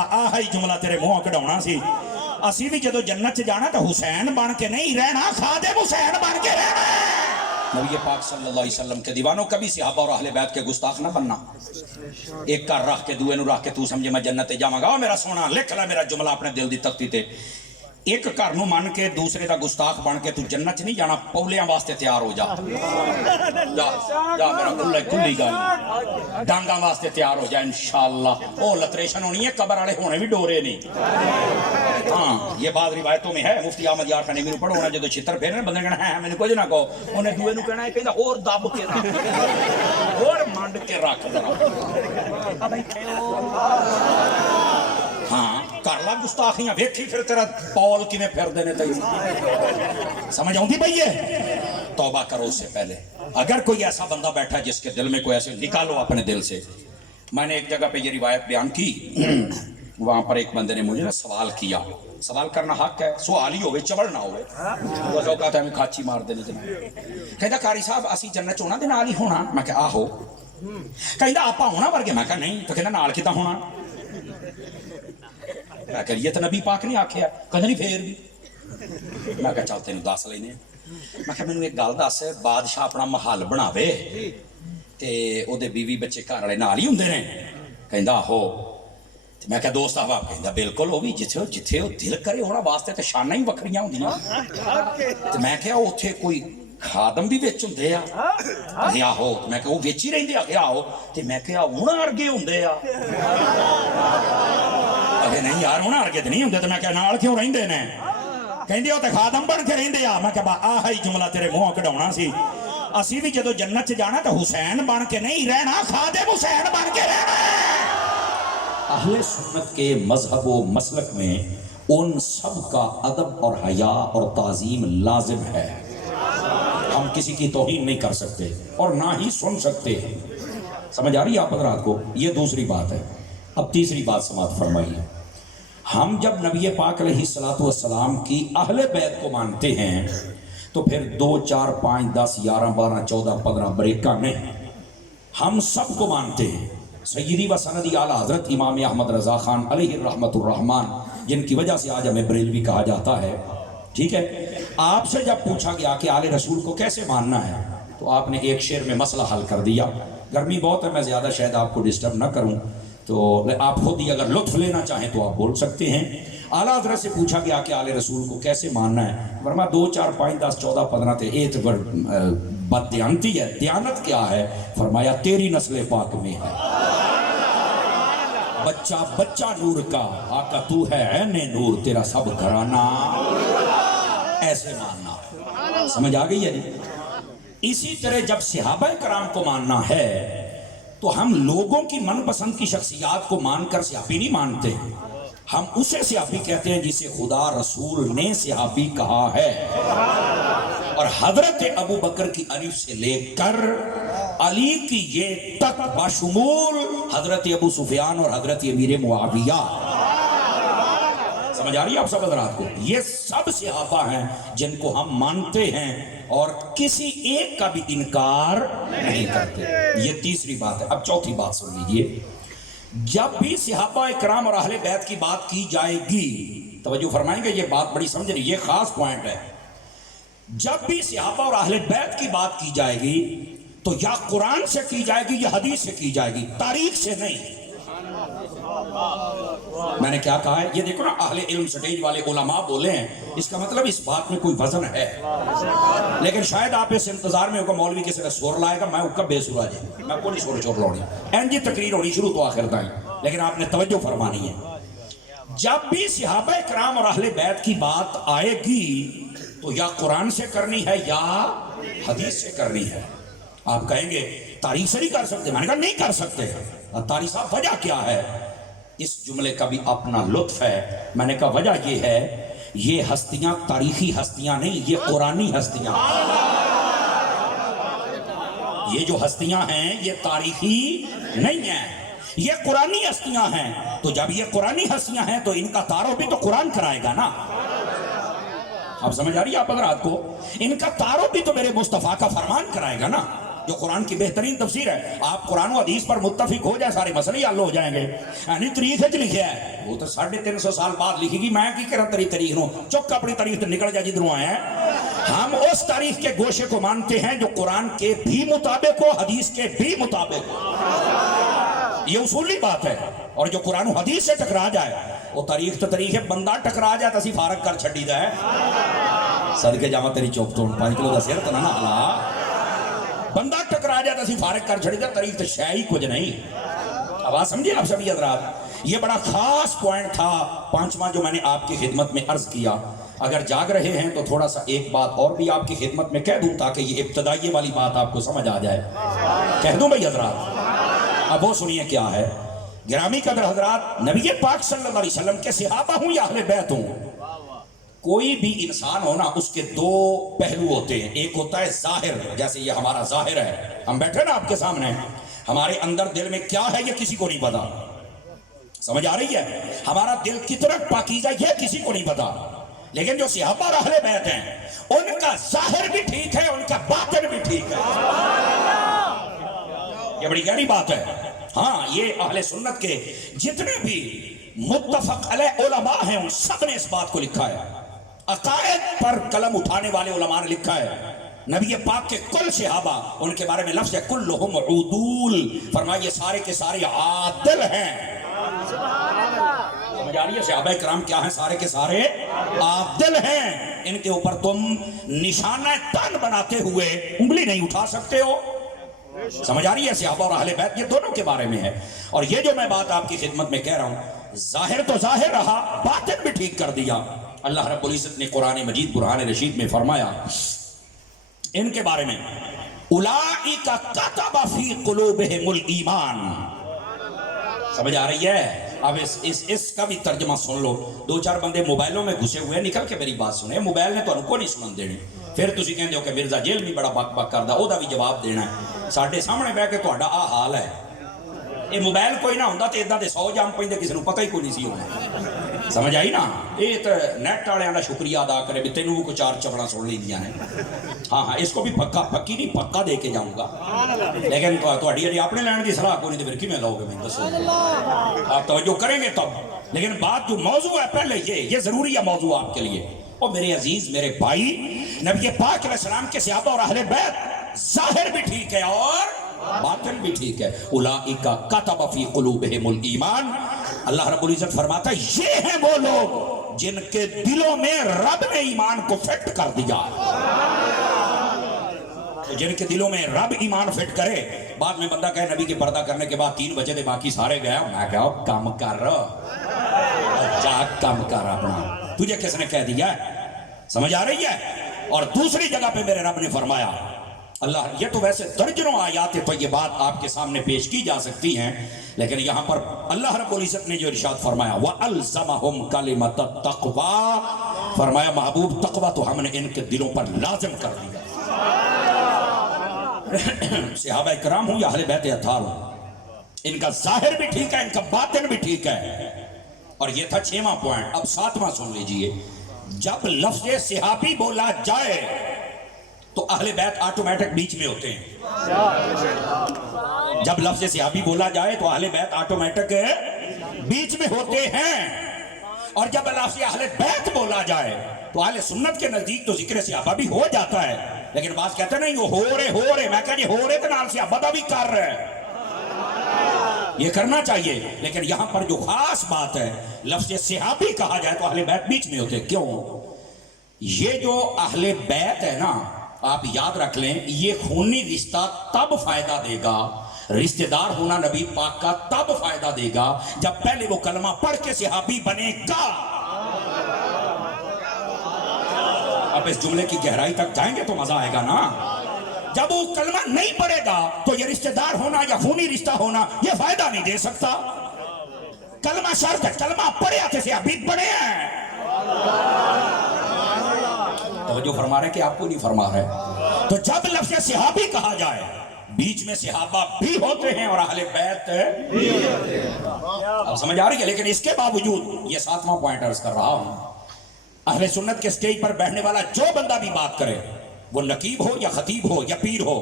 बा आह ही जुमला तेरे मुंह कढ़ाउणा सी असी भी जदों जन्नत च जाना तो हुसैन बन के नहीं रहना, खादिम हुसैन बन के रहना। नबी पाक सल्लल्लाहु अलैहि वसल्लम के दीवानों कभी सहाबा और अहले बैत के गुस्ताख ना बनना। एक कर रख के दूए नूं रख के तू समझे मैं जन्नत जावांगा। मेरा सोना लिख ला मेरा जुमला अपने दिल दी तख्ती ते, एक घर नूं मन के दूसरे दा गुस्ताख बन के तू जन्नत च नहीं जाना, पौलियां वास्ते तैयार हो जा। जा जा मेरा खुली गल, डांगा वास्ते तैयार हो जा इंशाअल्लाह। ओ लतरेशन होनी है, कब्र वाले होने भी डोरे नहीं। हाँ ये बात रिवायतों में है। मुफ्ती अहमद यार खानी मेनू पढ़ो ना, जो छितर फेरने बंदे कहना है मैंने कुछ ना कहो, उन्हें दूए नूं कहना है कहंदा और दब के रख और मंड के रख जरा। हाँ कर ला गुस्ताखियां, वेखी फिर तेरा पौल किवें फिरदे ने तैनूं समझ आउंदी पई है। तौबा करो उससे पहले। अगर कोई ऐसा बंदा बैठा है जिसके दिल में कोई ऐसे, निकालो अपने दिल से। मैंने एक जगह पे ये रिवायत बयान की, वहां पर एक बंदे ने मुझे ना सवाल किया। सवाल करना हक है, सवाल ही होवे चवड़ ना होवे। वो लोग हमें खाची मार देनी जनाब। कहता कारी साहब असी जन्नत च उन्हां दे नाल ही होना। मैं कहा आहो। कहता आपां उन्हां वर्गे। मैं कहा नहीं। तो कहता नाल किदां होना। मैं कह ये तो नबी पाक ने आख्या। कहता नहीं फेर भी। मैं कहा चल तेन दस लेने। मैं कहा मैनू एक गल दस, बादशाह अपना महल बनावे ते ओदे बीवी बच्चे घर वाले नाल ही हुंदे ने। कहंदा आहो। मैं क्या दोस्त अहबाब। कहंदा बिल्कुल, वो भी जिथे जिथे दिल करे होना वास्ते तो शाना ही वखरियां होंदियां। ते मैं क्या उत्थे कोई खादम भी विच हुंदे आ। आहो। मैं क्या वो विच ही रहिंदे आ। आहो। ते मैं क्या उन्हां वर्गे हुंदे आ। अगे नहीं यार उन्हां वर्गे ते नहीं हुंदे। ते मैं क्या नाल क्यों रहिंदे ने। कहंदे ओ ते खादम बन के रहिंदे आ। मैं क्या बा आह ही जुमला तेरे मुंह कढ़ाउणा सी असी भी जदों जन्नत च जाना तो हुसैन बन के नहीं रहना, खादिम हुसैन बन के रहना। अहले सुन्नत के मजहब व मसलक में उन सब का अदब और हया और ताजीम लाजिम है। हम किसी की तौहीन नहीं कर सकते और ना ही सुन सकते। समझ आ रही है आप हज़रात को। ये दूसरी बात है। अब तीसरी बात समाअत फरमाइए। हम जब नबी पाक अलैहिस्सलातु वस्सलाम की अहले बैत को मानते हैं तो फिर 2 4 5 10 11 12 14 15 ब्रेका नहीं, हम सबको मानते हैं। सय्यदी व सनदी आला हज़रत इमाम अहमद रज़ा खान अलैहि रहमतुर रहमान, जिनकी वजह से आज हमें बरेलवी कहा जाता है। ठीक है। आपसे जब पूछा गया कि आले रसूल को कैसे मानना है तो आपने एक शेर में मसला हल कर दिया। गर्मी बहुत है, मैं ज़्यादा शायद आपको डिस्टर्ब ना करूं, तो आप खुद ही अगर लुत्फ लेना चाहें तो आप बोल सकते हैं। आला हज़रत से पूछा गया कि आले रसूल को कैसे मानना है। वर्मा 2 4 5 10 14 15 थे एक बददियानती है। दयानत क्या है? फरमाया तेरी नस्ल पाक में है। बच्चा बच्चा नूर का, आका तू है ऐने नूर, तेरा सब घराना। ऐसे मानना। समझ आ गई है जी। इसी तरह जब सहाबाए कराम को मानना है तो हम लोगों की मनपसंद की शख्सियात को मानकर सहाबी नहीं मानते। हम उसे सहाबी कहते हैं जिसे खुदा रसूल ने सहाबी कहा है। और हजरत अबू बकर की अलिफ से लेकर अली की ये तक बाशुमूल हजरत अबू सुफियान और हजरत अमीर मुआविया। समझ आ रही है आप सब हजरात को। ये सब सहाबा हैं जिनको हम मानते हैं और किसी एक का भी इनकार नहीं करते। ये तीसरी बात है। अब चौथी बात सुन लीजिए। जब भी सहाबा इकराम और अहले बैत की बात की जाएगी, तवज्जो फरमाएंगे, ये बात बड़ी समझ रही, ये खास पॉइंट है। जब भी सहाबा और अहले बैत की बात की जाएगी तो या कुरान से की जाएगी या हदीस से की जाएगी, तारीख से नहीं। मैंने क्या कहा है? ये देखो ना, अहले इल्म स्टेज वाले उलमा बोले हैं, इसका मतलब इस बात में कोई वजन है। लेकिन शायद आप इस इंतजार में होगा मौलवी किसी का सुर लाएगा, मैं उसका बेसुरा जी, मैं कोई सुर चोर लानी एंड जी तकरीर होनी शुरू तो आखिर तक। लेकिन आपने तवज्जो फरमानी है। जब भी सहाबा इकराम और अहले बैत की बात आएगी तो या कुरान से करनी है या हदीस से करनी है। आप कहेंगे तारीख से नहीं कर सकते। मैंने कहा नहीं कर सकते। तारीख साहब वजह क्या है? इस जुमले का भी अपना लुत्फ है। मैंने कहा वजह ये है, ये हस्तियां तारीखी हस्तियां नहीं, ये कुरानी हस्तियां। ये जो हस्तियां हैं ये तारीखी नहीं है, ये कुरानी हस्तियां हैं। तो जब ये कुरानी हस्तियां हैं तो इनका तारो भी तो कुरान कराएगा ना। आप समझ आ रही है आप हज़रात को? इनका तारो भी तो मेरे मुस्तफ़ा का फरमान कराएगा ना। جو قرآن کی بہترین تفسیر ہے. آپ قرآن و حدیث پر متفق ہو جائے سارے مسئلے حل ہو جائیں گے. یعنی تاریخ وچ لکھیا ہے وہ تو 350 سال بعد لکھی گی. میں کی کرا تاریخ نو چک اپنی تاریخ تے نکل جا جدھروں آیا ہے. ہم اس تاریخ کے گوشے کو مانتے ہیں جو قرآن کے بھی مطابق ہو, حدیث کے بھی مطابق ہو. یہ اصولی بات ہے. اور جو قرآن و حدیث سے ٹکرا جائے وہ تاریخ تو تاریخ ہے, بندہ ٹکرا جائے تو اسی فارغ کر چھڈی دا ہے. صدقے جاواں تیری چوک تو 5 کلو دا سر تو نہ ہلا. بندہ ٹکرا جائے تو اسی فارغ کر چھڈی دا. تاریخ تو شے ہی کچھ نہیں. آواز سمجھے آپ سبھی حضرات؟ یہ بڑا خاص پوائنٹ تھا 5واں جو میں نے آپ کی خدمت میں عرض کیا. اگر جاگ رہے ہیں تو تھوڑا سا ایک بات اور بھی آپ کی خدمت میں کہہ دوں تاکہ یہ ابتدائی والی بات آپ کو سمجھ آ جائے. کہہ دوں بھائی حضرات؟ اب وہ سنیے کیا ہے. گرامی قدر حضرات, نبی پاک صلی اللہ علیہ وسلم کے صحابہ ہوں یا اہل بیت ہوں, کوئی بھی انسان ہونا اس کے 2 پہلو ہوتے ہیں. ایک ہوتا ہے ظاہر, جیسے یہ ہمارا ظاہر ہے, ہم بیٹھے نا آپ کے سامنے, ہمارے اندر دل میں کیا ہے یہ کسی کو نہیں پتا. سمجھ آ رہی ہے؟ ہمارا دل کتنا پاکیزہ یہ کسی کو نہیں پتا. لیکن جو صحابہ اور اہل بیت ہیں ان کا ظاہر بھی ٹھیک ہے, ان کا باطن بھی ٹھیک ہے. یہ بڑی گہری بات ہے. ہاں, یہ اہل سنت کے جتنے بھی متفق علیہ علماء ہیں ان سب نے اس بات کو لکھا ہے. عقائد پر قلم اٹھانے والے علماء نے لکھا ہے. نبی پاک کے کل صحابہ, ان کے بارے میں لفظ ہے کلہم عدول, فرمایا یہ سارے کے سارے عادل ہیں. سمجھ آ رہی ہے؟ صحابہ کرام کیا ہیں؟ سارے کے سارے عادل ہیں. ان کے اوپر تم نشانہ تن بناتے ہوئے انگلی نہیں اٹھا سکتے ہو. سمجھ آ رہی ہے؟ صحابہ اور اہل بیت یہ دونوں کے بارے میں ہے. اور یہ جو میں بات آپ کی خدمت میں کہہ رہا ہوں, ظاہر تو ظاہر رہا, باطن بھی ٹھیک کر دیا. اللہ رب العزت نے قرآن مجید برہان رشید میں فرمایا ان کے بارے میں, اولئک کتب فی قلوبہم الایمان. سمجھ آ رہی ہے؟ اب اس کا بھی ترجمہ سن لو. 2-4 بندے موبائلوں میں گھسے ہوئے, نکل کے میری بات سنیں. موبائل نے تو ان کو نہیں سنن دینی. پھر تسی کہندے ہو کہ مرزا جیل بھی بڑا بک بک کردا, او دا بھی جواب دینا ہے. ساڈے سامنے بیٹھ کے تہاڈا آ حال ہے. یہ موبائل کوئی نہ ہوندا تے اداں دے 100 جام پیندے, کسی نوں پتہ ہی کوئی نہیں سی ہونا. سمجھ آئی نا؟ یہ تو نیٹ والوں کا شکریہ ادا کرے بھی تینوں کو 4 چپڑا سن لیندیاں نے. ہاں, اس کو بھی پکی نہیں پکا دے کے جاؤں گا. لیکن تہاڈی اپنے لین کی صلاح کوئی نہیں تے پھر کیویں لاؤ گے؟ میں دسو, آپ توجہ کریں گے تب. لیکن بات جو موضوع ہے پہلے یہ ضروری ہے موضوع آپ کے لیے. اور میرے عزیز میرے بھائی, نبی پاک علیہ السلام کے صحابہ اور اہل بیت ظاہر بھی ٹھیک ہے اور باطن بھی ٹھیک ہے. اولئک کتب فی قلوبہم الایمان. اللہ رب العزت فرماتا ہے یہ ہیں وہ لوگ جن کے دلوں میں رب نے ایمان کو فٹ کر دیا. جن کے دلوں میں رب ایمان فٹ کرے. بعد میں بندہ کہے نبی کے پردہ کرنے کے بعد 3 بجے دے باقی سارے گیا. میں کہا کام کر جا, کام کر اپنا, تجھے کس نے کہہ دیا ہے؟ سمجھ آ رہی ہے؟ اور دوسری جگہ پہ میرے رب نے فرمایا, اللہ, یہ تو ویسے درجنوں آیات تو یہ بات آپ کے سامنے پیش کی جا سکتی ہیں, لیکن یہاں پر اللہ رب العزت نے جو ارشاد فرمایا وَأَلْزَمَهُمْ كَلِمَةَ التَّقْوَى, فرمایا محبوب تقوی تو ہم نے ان کے دلوں پر لازم کر دیا. صحابہ کرام ہوں یا اہل بیت اطہار ہوں, ان کا ظاہر بھی ٹھیک ہے, ان کا باطن بھی ٹھیک ہے. اور یہ تھا 6واں پوائنٹ. اب 7واں سن لیجئے. جب لفظ صحابی بولا جائے تو اہل بیت آٹومیٹک بیچ میں ہوتے ہیں. جب لفظ صحابی بولا جائے تو اہل بیت آٹومیٹک بیچ میں ہوتے ہیں. اور جب لفظ اہل بیت بولا جائے تو اہل سنت کے نزدیک تو ذکر صحابہ بھی ہو جاتا ہے, لیکن بعض کہتے ہیں نہیں وہ ہو رہے. میں کہا جی ہو رہے تو نال صحابہ دا بھی کر رہے, یہ کرنا چاہیے. لیکن یہاں پر جو خاص بات ہے, لفظ صحابی کہا جائے تو اہل بیت بیچ میں ہوتے. کیوں؟ یہ جو اہل بیت ہے نا, آپ یاد رکھ لیں, یہ خونی رشتہ تب فائدہ دے گا, رشتہ دار ہونا نبی پاک کا تب فائدہ دے گا جب پہلے وہ کلمہ پڑھ کے صحابی بنے گا. اب اس جملے کی گہرائی تک جائیں گے تو مزہ آئے گا نا. جب وہ کلمہ نہیں پڑھے گا تو یہ رشتہ دار ہونا یا خونی رشتہ ہونا یہ فائدہ نہیں دے سکتا. کلمہ شرط ہے, کلمہ پڑھے آتے صحابی بڑے ہیں. توجہ فرما رہے کہ آپ کو نہیں فرما رہے؟ تو جب لفظ صحابی کہا جائے, بیچ میں صحابہ بھی ہوتے ہیں اور اہل بیت بھی ہوتے ہیں. اب سمجھ آ رہی ہے؟ لیکن اس کے باوجود یہ 7واں پوائنٹ عرض کر رہا ہوں, اہل سنت کے سٹیج پر بیٹھنے والا جو بندہ بھی بات کرے, وہ نقیب ہو یا خطیب ہو یا پیر ہو,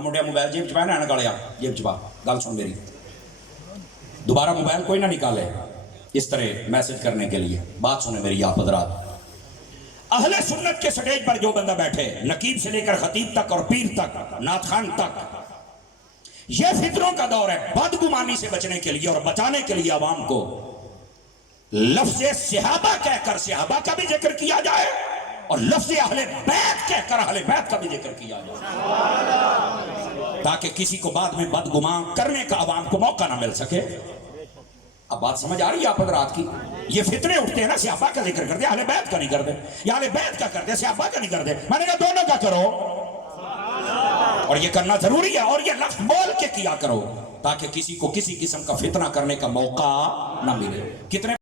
मुंडिया मोबाइल जेब च पाया, निकालिया जेब च पा, गल सुन मेरी, दोबारा मोबाइल कोई ना निकाले इस तरह मैसेज करने के लिए। बात सुने मेरी आप हजरात, अहले सुन्नत के स्टेज पर जो बंदा बैठे, नकीब से लेकर खतीब तक और पीर तक, नाथ खान तक, यह फितरों का दौर है। बदगुमानी से बचने के लिए और बचाने के लिए आवाम को लफ्ज़ सहाबा कहकर सहाबा का भी जिक्र किया जाए और लफ्ज़ अहले बैत कहकर अहले बैत का भी जिक्र किया जाए, ताकि किसी को बाद में बदगुमान करने का आवाम को मौका ना मिल सके। अब बात समझ आ रही है आप हज़रात की? ये फितरे उठते हैं ना, सहाबा का जिक्र करते, अहले बैत का नहीं करते, या अहले बैत का करते, सहाबा का नहीं करते। मैंने कहा दोनों का करो, और ये करना जरूरी है, और ये लफ्ज़ बोल के किया करो ताकि किसी को किसी किस्म का फितना करने का मौका ना मिले। कितने